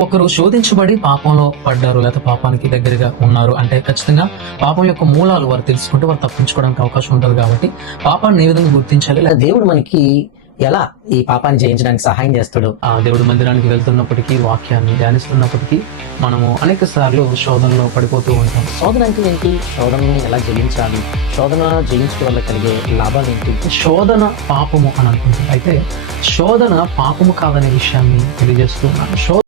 ఒకరు శోధించబడి పాపంలో పడ్డారు లేదా పాపానికి దగ్గరగా ఉన్నారు. అంటే ఖచ్చితంగా పాపం యొక్క మూలాలు వారు తెలుసుకుంటే వారు తప్పించుకోవడానికి అవకాశం ఉంటుంది కాబట్టి పాపాన్ని ఏ విధంగా గుర్తించాలి? ఇలా దేవుడు మనకి ఎలా ఈ పాపాన్ని జయించడానికి సహాయం చేస్తాడు? ఆ దేవుడి మందిరానికి వెళ్తున్నప్పటికీ వాక్యాన్ని ధ్యానిస్తున్నప్పటికీ మనము అనేక సార్లు శోధనలో పడిపోతూ ఉంటాం. శోధన అంటే ఏంటి? శోధనని ఎలా జయించాలి? శోధన జయించడం వల్ల కలిగే లాభాలు ఏంటి? శోధన పాపము అని అనుకుంటాం. అయితే శోధన పాపము కాదనే విషయాన్ని తెలియజేస్తున్నాను శో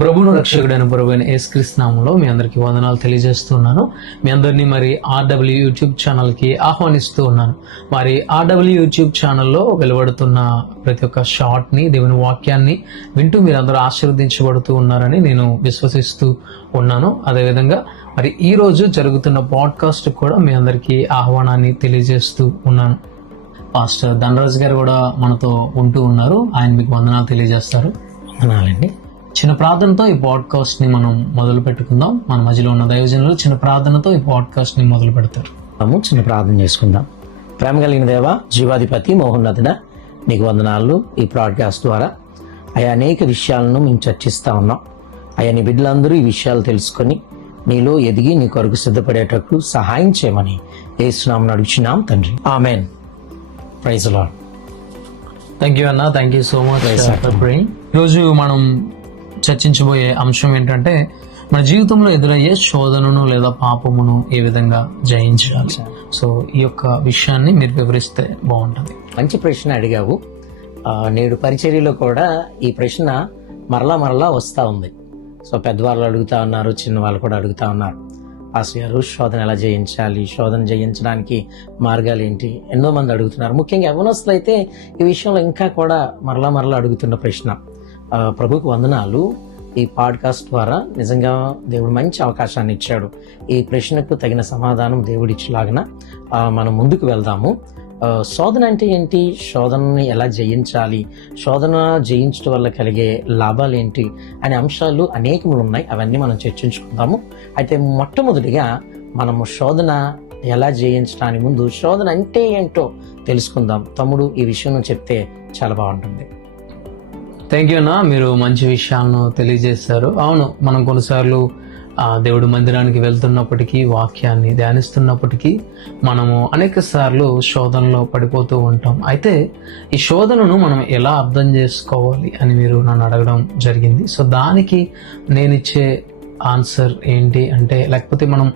ప్రభును రక్షకుడైన ప్రభువైన యేసుక్రీస్తు నామంలో మీ అందరికీ వందనాలు తెలియజేస్తున్నాను. మీ అందరినీ మరి ఆర్డబ్ల్యూ యూట్యూబ్ ఛానల్కి ఆహ్వానిస్తూ ఉన్నాను. మరి ఆర్డబ్ల్యూ యూట్యూబ్ ఛానల్లో వెలువడుతున్న ప్రతి ఒక్క షార్ట్ని దేవుని వాక్యాన్ని వింటూ మీరు అందరూ ఆశీర్వదించబడుతూ ఉన్నారని నేను విశ్వసిస్తూ ఉన్నాను. అదేవిధంగా మరి ఈరోజు జరుగుతున్న పాడ్కాస్ట్ కూడా మీ అందరికీ ఆహ్వానాన్ని తెలియజేస్తూ ఉన్నాను. పాస్టర్ ధనరాజ్ గారు కూడా మనతో ఉంటూ ఉన్నారు. ఆయన మీకు వందనాలు తెలియజేస్తారు. వందనాలండి. చిన్న ప్రార్థనతో ఈ పాడ్కాస్ట్ని మనం మొదలు పెట్టుకుందాం. మన మధ్యలో ఉన్న దైవజనులు చిన్న ప్రార్థనతో ఈ పాడ్కాస్ట్ని మొదలు పెడతారు. మనము చిన్న ప్రార్థన చేసుకుందాం. ప్రేమ కలిగిన దేవ జీవాధిపతి మోహన్నతుడ నీకు వందనాలు ఈ బ్రాడ్కాస్ట్ ద్వారా. అయా అనేక విషయాలను మేము చర్చిస్తా ఉన్నాం. అయా నీ బిడ్డలందరూ ఈ విషయాలు తెలుసుకొని నీలో ఎదిగి నీ కొరకు సిద్ధపడేటట్లు సహాయం చేయమని ఏసునామం అడుగుచున్నాం తండ్రి. Amen. Praise Lord thank you అన్న. థ్యాంక్ యూ సో మచ్ ఈరోజు మనం చర్చించబోయే అంశం ఏంటంటే మన జీవితంలో ఎదురయ్యే శోధనను లేదా పాపమును ఏ విధంగా జయించాలి? సో ఈ యొక్క విషయాన్ని మీరు వివరిస్తే బాగుంటుంది. మంచి ప్రశ్న అడిగావు. నేడు పరిచర్యలో కూడా ఈ ప్రశ్న మరలా మరలా వస్తూ ఉంది. సో పెద్దవాళ్ళు అడుగుతా ఉన్నారు చిన్నవాళ్ళు కూడా అడుగుతా ఉన్నారు. పాస్ గారు శోధన ఎలా జయించాలి? శోధన జయించడానికి మార్గాలు ఏంటి? ఎన్నో మంది అడుగుతున్నారు. ముఖ్యంగా యవనస్తులు అయితే ఈ విషయంలో ఇంకా కూడా మరలా మరలా అడుగుతున్న ప్రశ్న. ప్రభుకు వందనాలు. ఈ పాడ్కాస్ట్ ద్వారా నిజంగా దేవుడు మంచి అవకాశాన్ని ఇచ్చాడు. ఈ ప్రశ్నకు తగిన సమాధానం దేవుడిచ్చేలాగిన మనం ముందుకు వెళ్దాము. శోధన అంటే ఏంటి? శోధనని ఎలా జయించాలి? శోధన జయించడం వల్ల కలిగే లాభాలు ఏంటి? అనే అంశాలు అనేకములు ఉన్నాయి. అవన్నీ మనం చర్చించుకుందాము. అయితే మొట్టమొదటిగా మనము శోధన ఎలా జయించడానికి ముందు శోధన అంటే ఏంటో తెలుసుకుందాం. తమ్ముడు ఈ విషయం చెప్తే చాలా బాగుంటుంది. థ్యాంక్ యూ అన్న. మీరు మంచి విషయాలను తెలియజేశారు. అవును మనం కొన్నిసార్లు దేవుడి మందిరానికి వెళ్తున్నప్పటికీ వాక్యాన్ని ధ్యానిస్తున్నప్పటికీ మనము అనేక సార్లు శోధనలో పడిపోతూ ఉంటాం. అయితే ఈ శోధనను మనం ఎలా అర్థం చేసుకోవాలి అని మీరు నన్ను అడగడం జరిగింది. సో దానికి నేను ఇచ్చే ఆన్సర్ ఏంటి అంటే లేకపోతే మనం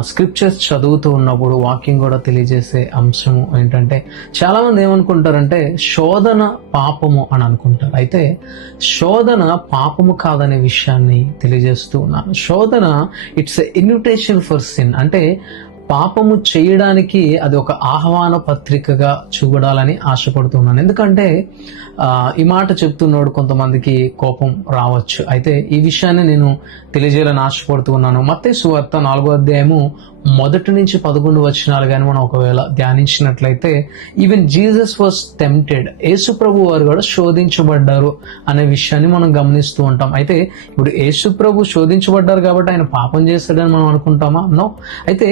స్క్రిప్చర్స్ చదువుతూ ఉన్నప్పుడు వాక్యం కూడా తెలియజేసే అంశము ఏంటంటే చాలా మంది ఏమనుకుంటారంటే శోధన పాపము అని అనుకుంటారు. అయితే శోధన పాపము కాదనే విషయాన్ని తెలియజేస్తూ ఉన్నాను. శోధన it's a invitation for sin అంటే పాపము చేయడానికి అది ఒక ఆహ్వాన పత్రికగా చూపడాలని ఆశపడుతున్నాను. ఎందుకంటే ఈ మాట చెప్తున్నాడు కొంతమందికి కోపం రావచ్చు. అయితే ఈ విషయాన్ని నేను తెలియజేయాలని ఆశపడుతున్నాను. మత్తే సువార్త నాలుగో అధ్యాయము మొదటి నుంచి పదకొండు వచనాలు కానీ మనం ఒకవేళ ధ్యానించినట్లయితే ఈవెన్ జీసస్ వాస్ టెంప్టెడ్ యేసుప్రభు వారు కూడా శోధించబడ్డారు అనే విషయాన్ని మనం గమనిస్తూ ఉంటాం. అయితే ఇప్పుడు యేసుప్రభు శోధించబడ్డారు కాబట్టి ఆయన పాపం చేస్తాడని మనం అనుకుంటామా? నో అయితే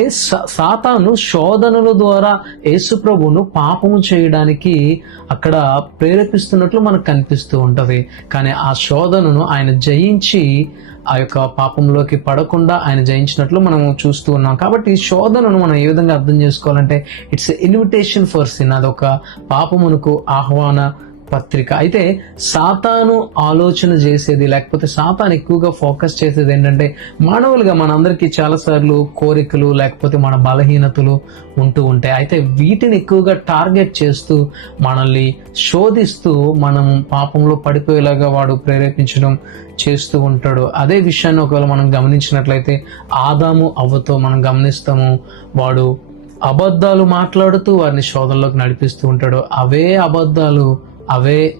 సాతాను శోధనల ద్వారా యేసు ప్రభువును పాపము చేయడానికి అక్కడ ప్రేరేపిస్తున్నట్లు మనకు కనిపిస్తూ ఉంటది. కానీ ఆ శోధనను ఆయన జయించి ఆ యొక్క పాపంలోకి పడకుండా ఆయన జయించినట్లు మనం చూస్తూ ఉన్నాం. కాబట్టి శోధనను మనం ఏ విధంగా అర్థం చేసుకోవాలంటే ఇట్స్ ఇన్విటేషన్ ఫర్ సిన్ అదొక పాపమునకు ఆహ్వాన పత్రిక. అయితే సాతాను ఆలోచన చేసేది లేకపోతే సాతాను ఎక్కువగా ఫోకస్ చేసేది ఏంటంటే మానవులుగా మనందరికీ చాలాసార్లు కోరికలు లేకపోతే మన బలహీనతలు ఉంటూ ఉంటాయి. అయితే వీటిని ఎక్కువగా టార్గెట్ చేస్తూ మనల్ని శోధిస్తూ మనం పాపంలో పడిపోయేలాగా వాడు ప్రేరేపించడం చేస్తూ ఉంటాడు. అదే విషయాన్ని ఒకవేళ మనం గమనించినట్లయితే ఆదాము అవ్వతో మనం గమనిస్తాము వాడు అబద్ధాలు మాట్లాడుతూ వారిని శోధనలోకి నడిపిస్తూ ఉంటాడు. అవే అబద్ధాలు అవే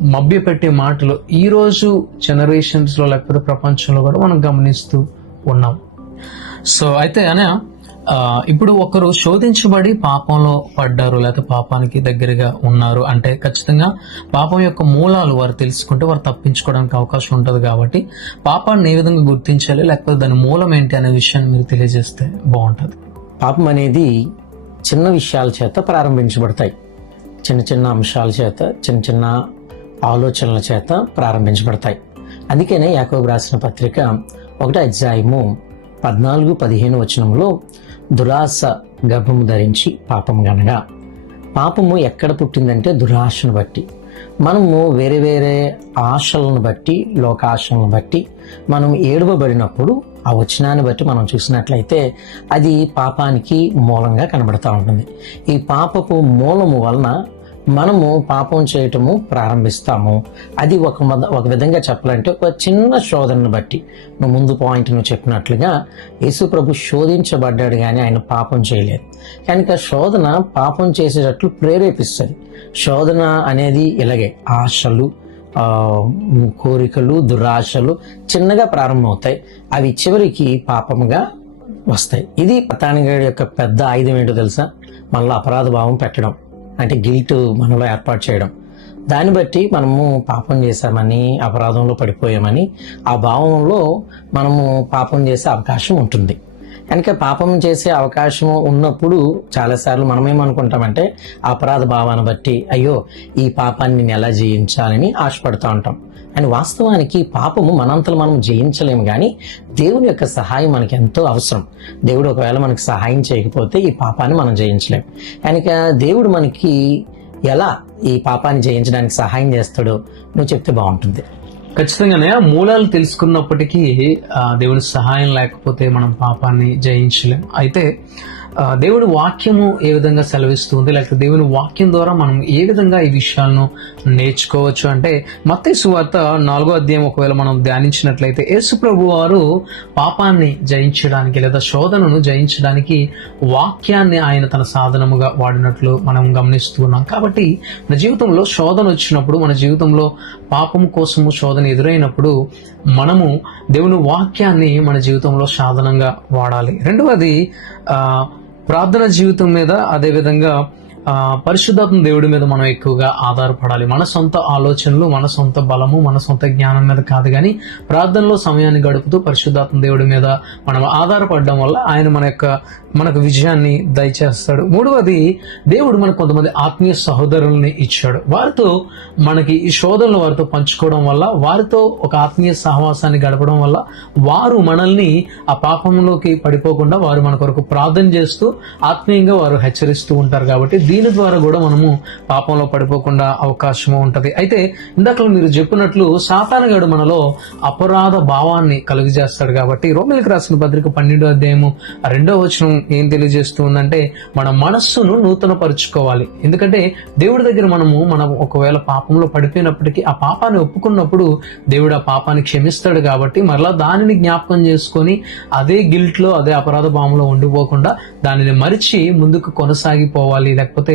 మభ్యపెట్టే మాటలు ఈరోజు జనరేషన్స్లో లేకపోతే ప్రపంచంలో కూడా మనం గమనిస్తూ ఉన్నాం. సో అయితే అనే ఇప్పుడు ఒకరు శోధించబడి పాపంలో పడ్డారు లేకపోతే పాపానికి దగ్గరగా ఉన్నారు అంటే ఖచ్చితంగా పాపం యొక్క మూలాలు వారు తెలుసుకుంటే వారు తప్పించుకోవడానికి అవకాశం ఉంటుంది కాబట్టి పాపాన్ని ఏ విధంగా గుర్తించాలి లేకపోతే దాని మూలం ఏంటి అనే విషయాన్ని మీరు తెలియజేస్తే బాగుంటుంది. పాపం అనేది చిన్న విషయాల చేత ప్రారంభించబడతాయి. చిన్న చిన్న అంశాల చేత చిన్న చిన్న ఆలోచనల చేత ప్రారంభించబడతాయి. అందుకనే యాకోబు రాసిన పత్రిక ఒకటి అధ్యాయము పద్నాలుగు పదిహేను వచనంలో దురాశ గర్భము ధరించి పాపం గనగా పాపము ఎక్కడ పుట్టిందంటే దురాశను బట్టి. మనము వేరే వేరే ఆశలను బట్టి లోకాశలను బట్టి మనం ఏడవబడినప్పుడు ఆ వచనాన్ని బట్టి మనం చూసినట్లయితే అది పాపానికి మూలంగా కనబడతా ఉంటుంది. ఈ పాపపు మూలము వలన మనము పాపం చేయటము ప్రారంభిస్తాము. అది ఒక ఒక విధంగా చెప్పాలంటే ఒక చిన్న శోధనను బట్టి. నువ్వు ముందు పాయింట్ నువ్వు చెప్పినట్లుగా యేసు ప్రభు శోధించబడ్డాడు కానీ ఆయన పాపం చేయలేదు. కనుక శోధన పాపం చేసేటట్లు ప్రేరేపిస్తుంది. శోధన అనేది ఇలాగే ఆశలు కోరికలు దురాశలు చిన్నగా ప్రారంభమవుతాయి. అవి చివరికి పాపముగా వస్తాయి. ఇది పతానిగాడి యొక్క పెద్ద ఆయుధం ఏంటో తెలుసా? మనలో అపరాధ భావం పెట్టడం. అంటే గిల్ట్ మనలో ఏర్పాటు చేయడం. దాన్ని బట్టి మనము పాపం చేశామని అపరాధంలో పడిపోయామని ఆ భావంలో మనము పాపం చేసే అవకాశం ఉంటుంది. కనుక పాపం చేసే అవకాశం ఉన్నప్పుడు చాలాసార్లు మనమేమనుకుంటామంటే అపరాధ భావాన్ని బట్టి అయ్యో ఈ పాపాన్ని నేను ఎలా జయించాలని ఆశపడుతూ ఉంటాం. అండ్ వాస్తవానికి పాపము మనంతలు మనం జయించలేము కానీ దేవుని యొక్క సహాయం మనకి ఎంతో అవసరం. దేవుడు ఒకవేళ మనకి సహాయం చేయకపోతే ఈ పాపాన్ని మనం జయించలేము కనుక దేవుడు మనకి ఎలా ఈ పాపాన్ని జయించడానికి సహాయం చేస్తాడో నువ్వు చెప్తే బాగుంటుంది. ఖచ్చితంగానే ఆ మూలాలు తెలుసుకున్నప్పటికీ దేవుని సహాయం లేకపోతే మనం పాపాన్ని జయించలేం. అయితే దేవుడి వాక్యము ఏ విధంగా సెలవిస్తుంది? లేకపోతే దేవుని వాక్యం ద్వారా మనం ఏ విధంగా ఈ విషయాలను నేర్చుకోవచ్చు? అంటే మత్తే సువార్త నాలుగో అధ్యాయం ఒకవేళ మనం ధ్యానించినట్లయితే యేసు ప్రభు వారు పాపాన్ని జయించడానికి లేదా శోధనను జయించడానికి వాక్యాన్ని ఆయన తన సాధనముగా వాడినట్లు మనం గమనిస్తూ ఉన్నాం. కాబట్టి మన జీవితంలో శోధన వచ్చినప్పుడు మన జీవితంలో పాపం కోసము శోధన ఎదురైనప్పుడు మనము దేవుని వాక్యాన్ని మన జీవితంలో సాధనంగా వాడాలి. రెండవది ఆ ప్రార్థన జీవితం మీద అదేవిధంగా పరిశుద్ధాత్మ దేవుడి మీద మనం ఎక్కువగా ఆధారపడాలి. మన సొంత ఆలోచనలు మన సొంత బలము మన సొంత జ్ఞానం మీద కాదు కానీ ప్రార్థనలో సమయాన్ని గడుపుతూ పరిశుద్ధాత్మ దేవుడి మీద మనం ఆధారపడడం వల్ల ఆయన మన యొక్క మనకు విజయాన్ని దయచేస్తాడు. మూడవది దేవుడు మనకు కొంతమంది ఆత్మీయ సహోదరుల్ని ఇచ్చాడు. వారితో మనకి ఈ శోధనలు వారితో పంచుకోవడం వల్ల వారితో ఒక ఆత్మీయ సహవాసాన్ని గడపడం వల్ల వారు మనల్ని ఆ పాపంలోకి పడిపోకుండా వారు మన కొరకు ప్రార్థన చేస్తూ ఆత్మీయంగా వారు హెచ్చరిస్తూ ఉంటారు కాబట్టి దీని ద్వారా కూడా మనము పాపంలో పడిపోకుండా అవకాశం ఉంటది. అయితే ఇందాక మీరు చెప్పినట్లు సాతానగాడు మనలో అపరాధ భావాన్ని కలుగజేస్తాడు కాబట్టి రోమిలకు రాసిన పత్రిక పన్నెండో అధ్యాయము రెండో వచనం ఏం తెలియజేస్తుందంటే మన మనస్సును నూతన పరుచుకోవాలి ఎందుకంటే దేవుడి దగ్గర మనము మనం ఒకవేళ పాపంలో పడిపోయినప్పటికీ ఆ పాపాన్ని ఒప్పుకున్నప్పుడు దేవుడు ఆ పాపాన్ని క్షమిస్తాడు కాబట్టి మరలా దానిని జ్ఞాపకం చేసుకొని అదే గిల్ట్లో అదే అపరాధ భావంలో ఉండిపోకుండా దానిని మరిచి ముందుకు కొనసాగిపోవాలి. లేకపోతే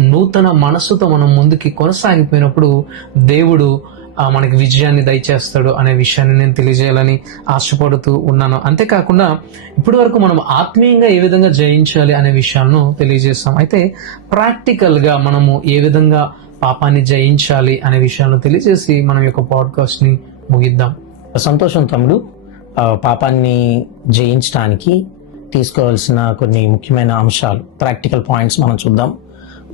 నూతన మనస్సుతో మనం ముందుకి కొనసాగిపోయినప్పుడు దేవుడు మనకి విజయాన్ని దయచేస్తాడు అనే విషయాన్ని నేను తెలియజేయాలని ఆశపడుతూ ఉన్నాను. అంతేకాకుండా ఇప్పటి వరకు మనం ఆత్మీయంగా ఏ విధంగా జయించాలి అనే విషయాలను తెలియజేస్తాం. అయితే ప్రాక్టికల్గా మనము ఏ విధంగా పాపాన్ని జయించాలి అనే విషయాలను తెలియజేసి మనం యొక్క పాడ్కాస్ట్ని ముగిద్దాం. సంతోషం తమ్ముడు. పాపాన్ని జయించడానికి తీసుకోవాల్సిన కొన్ని ముఖ్యమైన అంశాలు ప్రాక్టికల్ పాయింట్స్ మనం చూద్దాం.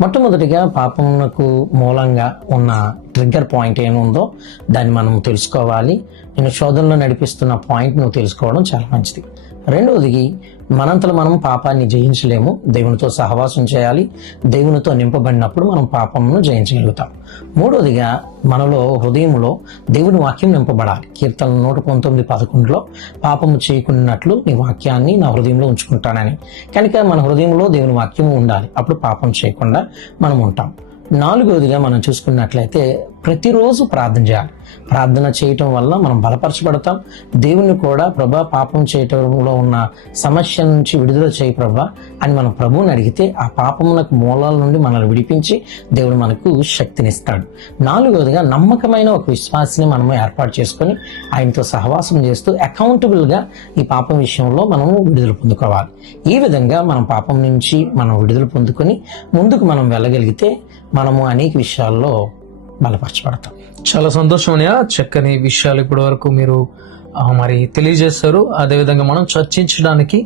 మొట్టమొదటిగా పాపమునకు మూలంగా ఉన్న ట్రిగ్గర్ పాయింట్ ఏముందో దాన్ని మనం తెలుసుకోవాలి. నేను శోధనలో నడిపిస్తున్న పాయింట్ నువ్వు తెలుసుకోవడం చాలా మంచిది. రెండవది మనంతలో మనం పాపాన్ని జయించలేము. దేవునితో సహవాసం చేయాలి. దేవునితో నింపబడినప్పుడు మనం పాపమును జయించగలుగుతాం. మూడవదిగా మనలో హృదయంలో దేవుని వాక్యం నింపబడాలి. కీర్తన నూట పంతొమ్మిది పదకొండులో పాపము చేయకున్నట్లు నీ వాక్యాన్ని నా హృదయంలో ఉంచుకుంటానని. కనుక మన హృదయంలో దేవుని వాక్యం ఉండాలి. అప్పుడు పాపం చేయకుండా మనం ఉంటాం నాలుగవదిగా మనం చూసుకున్నట్లయితే ప్రతిరోజు ప్రార్థన చేయాలి. ప్రార్థన చేయటం వల్ల మనం బలపరచబడతాం. దేవుని కూడా ప్రభా పాపం చేయటంలో ఉన్న సమస్య నుంచి విడుదల చేయి ప్రభా అని మనం ప్రభువుని అడిగితే ఆ పాపమునకు మూలాల నుండి మనల్ని విడిపించి దేవుడు మనకు శక్తినిస్తాడు. నాలుగవదిగా నమ్మకమైన ఒక విశ్వాసిని మనము ఏర్పాటు చేసుకొని ఆయనతో సహవాసం చేస్తూ అకౌంటబుల్గా ఈ పాపం విషయంలో మనము విడుదల పొందుకోవాలి. ఈ విధంగా మనం పాపం నుంచి మనం విడుదల పొందుకొని ముందుకు మనం వెళ్ళగలిగితే మనము అనేక విషయాల్లో బలపరచబడతాం. చాలా సంతోషం అనియా. చక్కని విషయాలు ఇప్పటి వరకు మీరు మరి తెలియజేస్తారు. అదేవిధంగా మనం చర్చించడానికి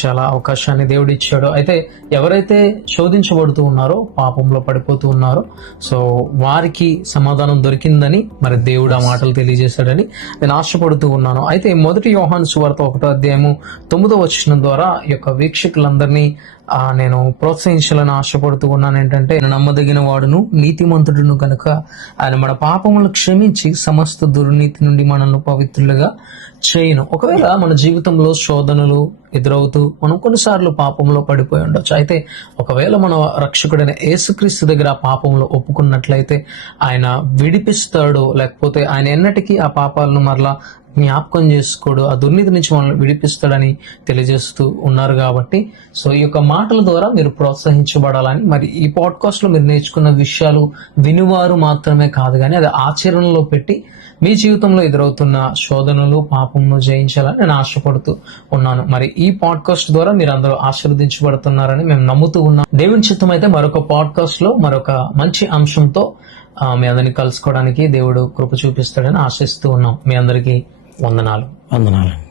చాలా అవకాశాన్ని దేవుడు ఇచ్చాడు అయితే ఎవరైతే శోధించబడుతూ ఉన్నారో పాపంలో పడిపోతూ ఉన్నారో సో వారికి సమాధానం దొరికిందని మరి దేవుడు ఆ మాటలు తెలియజేశాడని నేను ఆశపడుతూ ఉన్నాను. అయితే మొదటి యోహాను సువార్త ఒకటో అధ్యాయము తొమ్మిదో వచ్చిన ద్వారా ఈ యొక్క వీక్షకులందరినీ ఆ, నేను ప్రోత్సహించాలని ఆశపడుతూ ఉన్నాను. ఏంటంటే నేను నమ్మదగిన వాడును నీతిమంతుడును కనుక ఆయన మన పాపములు క్షమించి సమస్త దుర్నీతి నుండి మనల్ని పవిత్రులుగా చేయను. ఒకవేళ మన జీవితంలో శోధనలు ఎదురవుతూ మనం కొన్నిసార్లు పాపంలో పడిపోయి ఉండొచ్చు. అయితే ఒకవేళ మన రక్షకుడైన యేసుక్రీస్తు దగ్గర ఆ పాపంలో ఒప్పుకున్నట్లయితే ఆయన విడిపిస్తాడు లేకపోతే ఆయన ఎన్నటికీ ఆ పాపాలను మరలా జ్ఞాపకం చేసుకోడు ఆ దుర్నీతి నుంచి మనల్ని విడిపిస్తాడని తెలియజేస్తూ ఉన్నారు కాబట్టి సో ఈ యొక్క మాటల ద్వారా మీరు ప్రోత్సహించబడాలని మరి ఈ పాడ్కాస్ట్లో మీరు నేర్చుకున్న విషయాలు వినువారు మాత్రమే కాదు కానీ అది ఆచరణలో పెట్టి మీ జీవితంలో ఎదురవుతున్న శోధనలు పాపంను జయించాలని నేను ఆశపడుతూ ఉన్నాను. మరి ఈ పాడ్కాస్ట్ ద్వారా మీరు అందరూ ఆశీర్వదించబడుతున్నారని మేము నమ్ముతూ ఉన్నాం. దేవుని చిత్తం అయితే మరొక పాడ్కాస్ట్లో మరొక మంచి అంశంతో మీ అందరిని కలుసుకోవడానికి దేవుడు కృప చూపిస్తాడని ఆశిస్తూ ఉన్నాం. మీ అందరికీ వందనాలు. వందనాలు.